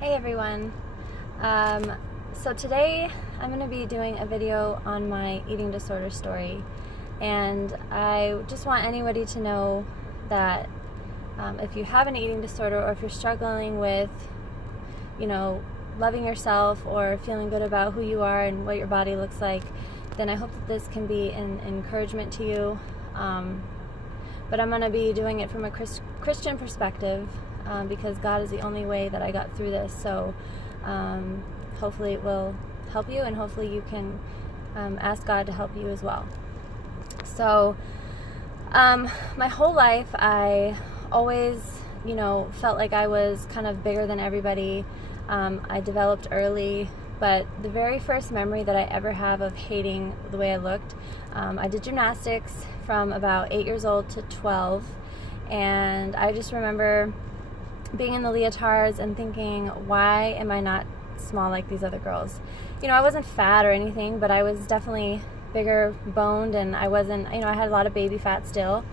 Hey everyone. So today I'm going to be doing a video on my eating disorder story, and I just want anybody to know that if you have an eating disorder, or if you're struggling with, loving yourself or feeling good about who you are and what your body looks like, then I hope that this can be an encouragement to you. But I'm going to be doing it from a Christian perspective, because God is the only way that I got through this. So hopefully it will help you, and hopefully you can ask God to help you as well. So my whole life I always felt like I was kind of bigger than everybody. I developed early, but the very first memory that I ever have of hating the way I looked, I did gymnastics from about 8 years old to 12, and I just remember being in the leotards and thinking, why am I not small like these other girls? I wasn't fat or anything, but I was definitely bigger boned, and I wasn't, I had a lot of baby fat still,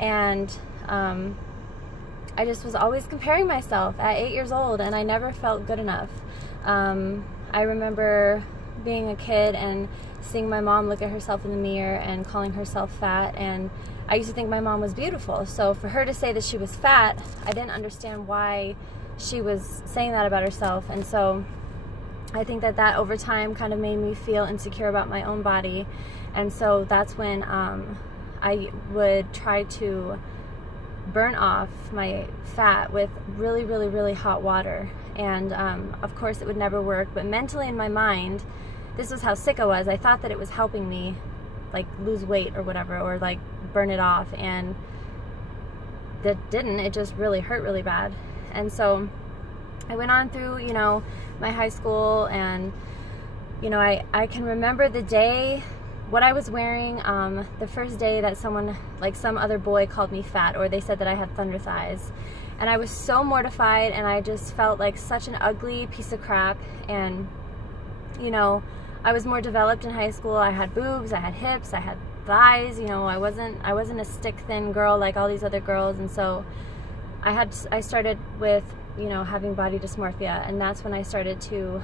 and I just was always comparing myself at 8 years old, and I never felt good enough. I remember being a kid and seeing my mom look at herself in the mirror and calling herself fat, and I used to think my mom was beautiful. So for her to say that she was fat, I didn't understand why she was saying that about herself. And so I think that over time kind of made me feel insecure about my own body. And so that's when I would try to burn off my fat with really, really, really hot water. And of course it would never work, but mentally in my mind, this was how sick I was. I thought that it was helping me like lose weight or whatever, or like burn it off, and that didn't. It just really hurt really bad. And so I went on through my high school, and I can remember the day, what I was wearing, the first day that someone, like some other boy, called me fat, or they said that I had thunder thighs, and I was so mortified, and I just felt like such an ugly piece of crap. And I was more developed in high school. I had boobs, I had hips, I had thighs. I wasn't a stick thin girl like all these other girls. And so I started with having body dysmorphia, and that's when I started to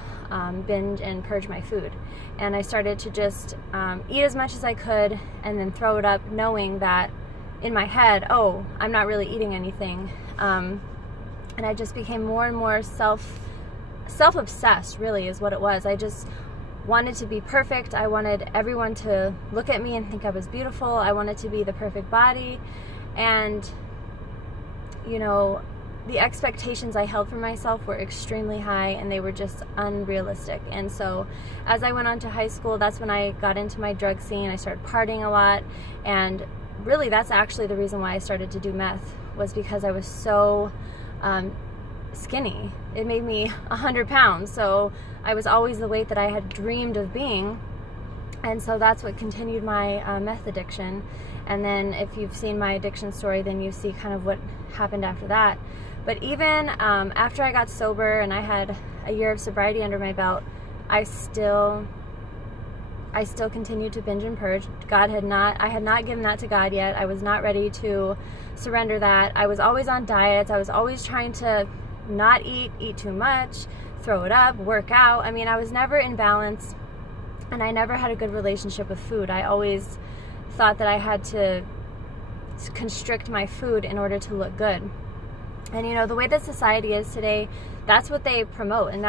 binge and purge my food. And I started to just eat as much as I could and then throw it up, knowing that in my head, oh, I'm not really eating anything. And I just became more and more self-obsessed, really, is what it was. I just wanted to be perfect. I wanted everyone to look at me and think I was beautiful. I wanted to be the perfect body. And the expectations I held for myself were extremely high, and they were just unrealistic. And so as I went on to high school, that's when I got into my drug scene. I started partying a lot, and really that's actually the reason why I started to do meth, was because I was so skinny. It made me 100 pounds, so I was always the weight that I had dreamed of being. And so that's what continued my meth addiction. And then if you've seen my addiction story, then you see kind of what happened after that. But even after I got sober and I had a year of sobriety under my belt, I still continued to binge and purge. I had not given that to God yet. I was not ready to surrender that. I was always on diets. I was always trying to not eat too much, throw it up, work out. I mean, I was never in balance, and I never had a good relationship with food. I always thought that I had to constrict my food in order to look good. And the way that society is today, that's what they promote, and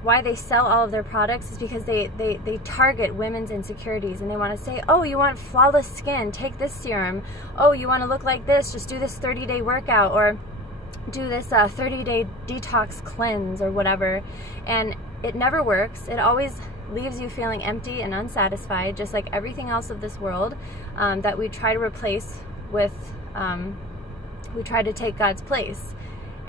why they sell all of their products, is because they target women's insecurities, and they want to say, oh, you want flawless skin, take this serum. Oh, you want to look like this, just do this 30-day workout, or do this 30-day detox cleanse, or whatever. And it never works. It always leaves you feeling empty and unsatisfied, just like everything else of this world that we try to replace with, we try to take God's place.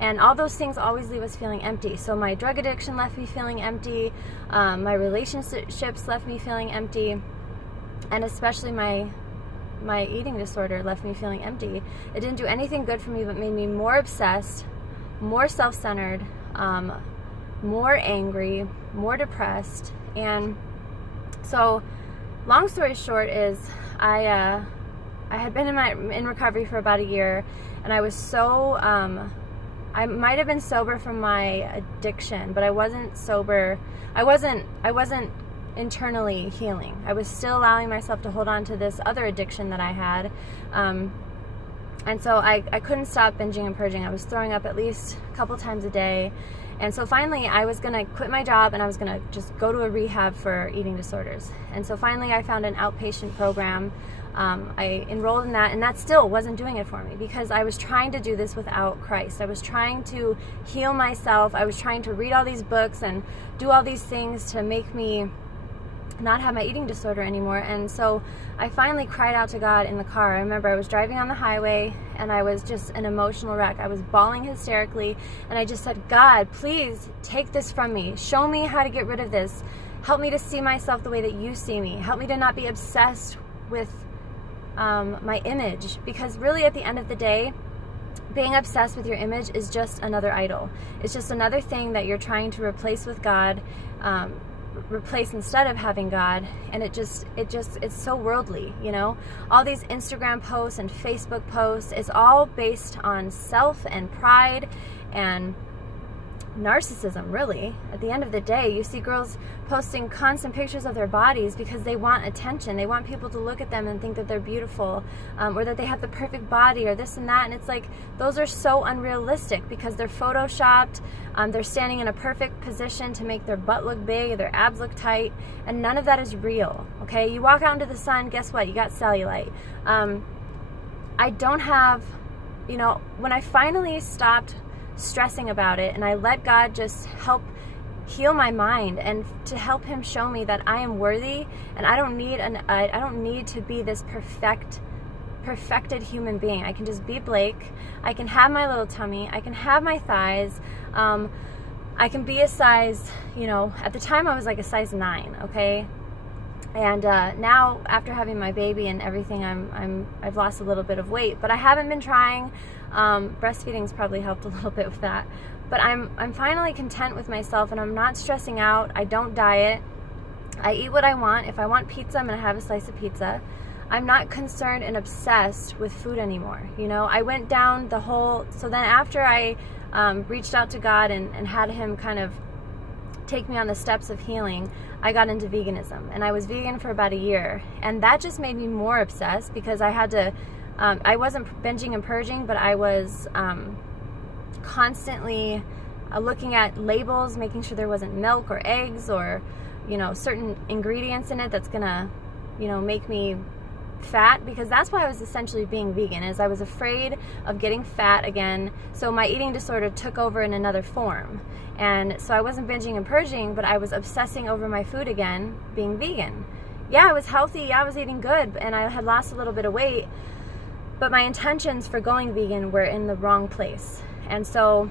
And all those things always leave us feeling empty. So my drug addiction left me feeling empty. My relationships left me feeling empty. And especially my eating disorder left me feeling empty. It didn't do anything good for me, but made me more obsessed, more self-centered, more angry, more depressed. And so long story short is I had been in recovery for about a year, and I was so I might have been sober from my addiction, but I wasn't sober. I wasn't internally healing. I was still allowing myself to hold on to this other addiction that I had. And so I couldn't stop binging and purging. I was throwing up at least a couple times a day. And so finally I was going to quit my job and I was going to just go to a rehab for eating disorders. And so finally I found an outpatient program. I enrolled in that, and that still wasn't doing it for me because I was trying to do this without Christ. I was trying to heal myself. I was trying to read all these books and do all these things to make me not have my eating disorder anymore. And so I finally cried out to God in the car. I remember I was driving on the highway and I was just an emotional wreck. I was bawling hysterically and I just said, God, please take this from me. Show me how to get rid of this. Help me to see myself the way that you see me. Help me to not be obsessed with my image, because really at the end of the day, being obsessed with your image is just another idol. It's just another thing that you're trying to replace with God, replace instead of having God, and it's so worldly, you know. All these Instagram posts and Facebook posts, it's all based on self and pride and narcissism, really. At the end of the day, you see girls posting constant pictures of their bodies because they want attention. They want people to look at them and think that they're beautiful, or that they have the perfect body, or this and that. And it's like, those are so unrealistic because they're photoshopped. They're standing in a perfect position to make their butt look big, their abs look tight, and none of that is real. Okay, you walk out into the sun, guess what? You got cellulite. I don't have, you know, when I finally stopped stressing about it and I let God just help heal my mind and to help him show me that I am worthy and I don't need to be this perfected human being. I can just be Blake. I can have my little tummy. I can have my thighs. I can be a size, you know, at the time I was like a size 9, okay? And now after having my baby and everything, I've lost a little bit of weight, but I haven't been trying. Breastfeeding's probably helped a little bit with that, but I'm finally content with myself and I'm not stressing out. I don't diet. I eat what I want. If I want pizza, I'm gonna have a slice of pizza. I'm not concerned and obsessed with food anymore. You know, I went down the whole, so then after I reached out to God and had him kind of take me on the steps of healing, I got into veganism, and I was vegan for about a year, and that just made me more obsessed because I had to, I wasn't binging and purging, but I was constantly looking at labels, making sure there wasn't milk or eggs or, you know, certain ingredients in it that's gonna, you know, make me fat, because that's why I was essentially being vegan, is I was afraid of getting fat again. So my eating disorder took over in another form, and so I wasn't binging and purging, but I was obsessing over my food again, being vegan. Yeah, I was healthy, yeah, I was eating good, and I had lost a little bit of weight, but my intentions for going vegan were in the wrong place. And so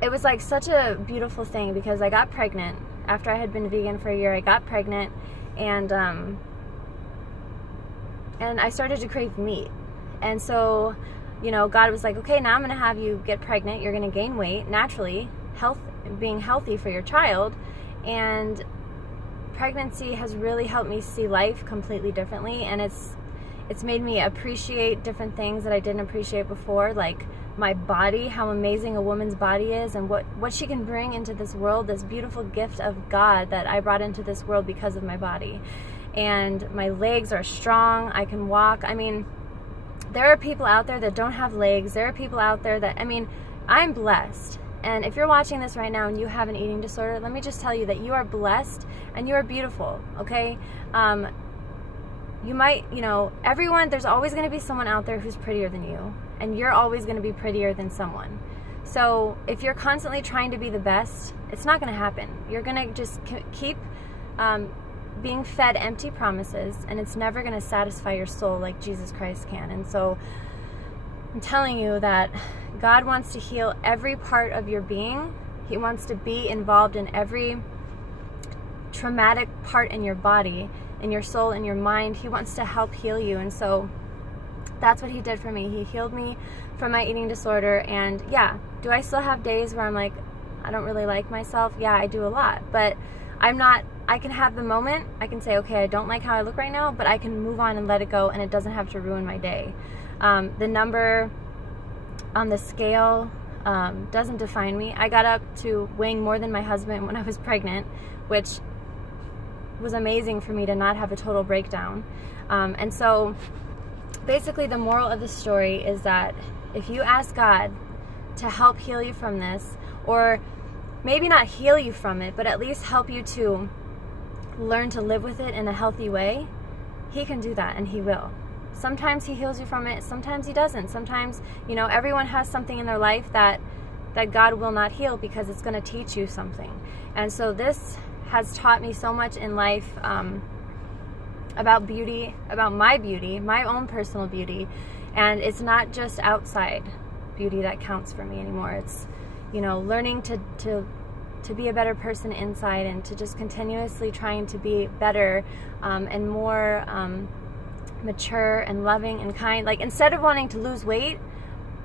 it was like such a beautiful thing, because I got pregnant after I had been vegan for a year. I got pregnant, and I started to crave meat. And so, you know, God was like, okay, now I'm going to have you get pregnant. You're going to gain weight naturally, being healthy for your child. And pregnancy has really helped me see life completely differently. And it's made me appreciate different things that I didn't appreciate before, like my body, how amazing a woman's body is, and what she can bring into this world, this beautiful gift of God that I brought into this world because of my body. And my legs are strong. I can walk. I mean, there are people out there that don't have legs. There are people out there that, I mean, I'm blessed. And if you're watching this right now and you have an eating disorder, let me just tell you that you are blessed and you are beautiful, okay? You might, you know, everyone, there's always going to be someone out there who's prettier than you, and you're always going to be prettier than someone. So if you're constantly trying to be the best, it's not going to happen. You're going to just keep being fed empty promises, and it's never going to satisfy your soul like Jesus Christ can. And so I'm telling you that God wants to heal every part of your being. He wants to be involved in every traumatic part in your body, in your soul, in your mind. He wants to help heal you. And so that's what he did for me. He healed me from my eating disorder. And yeah, do I still have days where I'm like, I don't really like myself? Yeah, I do a lot, but I can have the moment, I can say, okay, I don't like how I look right now, but I can move on and let it go, and it doesn't have to ruin my day. The number on the scale doesn't define me. I got up to weighing more than my husband when I was pregnant, which was amazing for me to not have a total breakdown. And so basically the moral of the story is that if you ask God to help heal you from this, or maybe not heal you from it, but at least help you to learn to live with it in a healthy way, He can do that, and He will. Sometimes He heals you from it, sometimes He doesn't. Sometimes, everyone has something in their life that God will not heal because it's going to teach you something. And so this has taught me so much in life about beauty, about my own personal beauty. And it's not just outside beauty that counts for me anymore. It's, learning to be a better person inside, and to just continuously trying to be better and more mature and loving and kind. Like, instead of wanting to lose weight,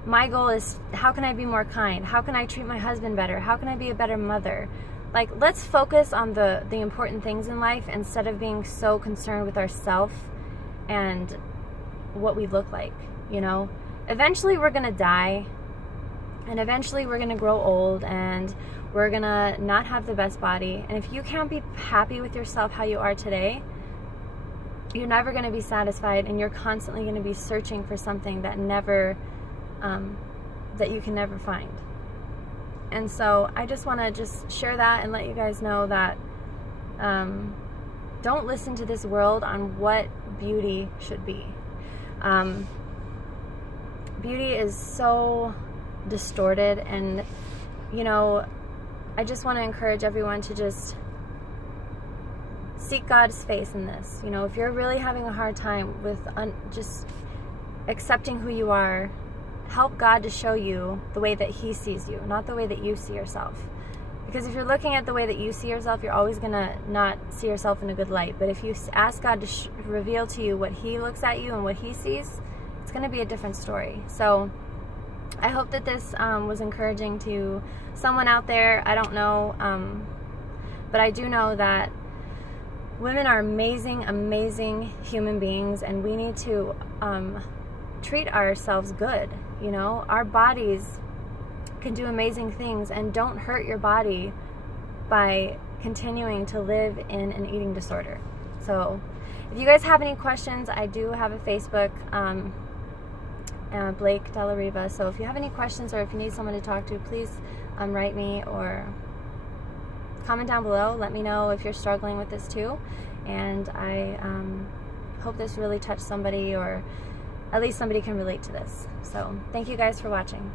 my goal is, how can I be more kind? How can I treat my husband better? How can I be a better mother? Like, let's focus on the important things in life instead of being so concerned with ourselves and what we look like. Eventually we're gonna die, and eventually we're gonna grow old, and we're gonna not have the best body. And if you can't be happy with yourself how you are today, you're never gonna be satisfied, and you're constantly gonna be searching for something that that you can never find. And so I just want to just share that and let you guys know that don't listen to this world on what beauty should be. Beauty is so distorted, and I just want to encourage everyone to just seek God's face in this. If you're really having a hard time with just accepting who you are, help God to show you the way that He sees you, not the way that you see yourself. Because if you're looking at the way that you see yourself, you're always going to not see yourself in a good light. But if you ask God to reveal to you what He looks at you and what He sees, it's going to be a different story. So I hope that this was encouraging to someone out there. I don't know, but I do know that women are amazing, amazing human beings, and we need to treat ourselves good. Our bodies can do amazing things, and don't hurt your body by continuing to live in an eating disorder. So if you guys have any questions, I do have a Facebook, Blake Della Riva. So if you have any questions, or if you need someone to talk to, please write me or comment down below. Let me know if you're struggling with this too. And I hope this really touched somebody, or at least somebody can relate to this. So thank you guys for watching.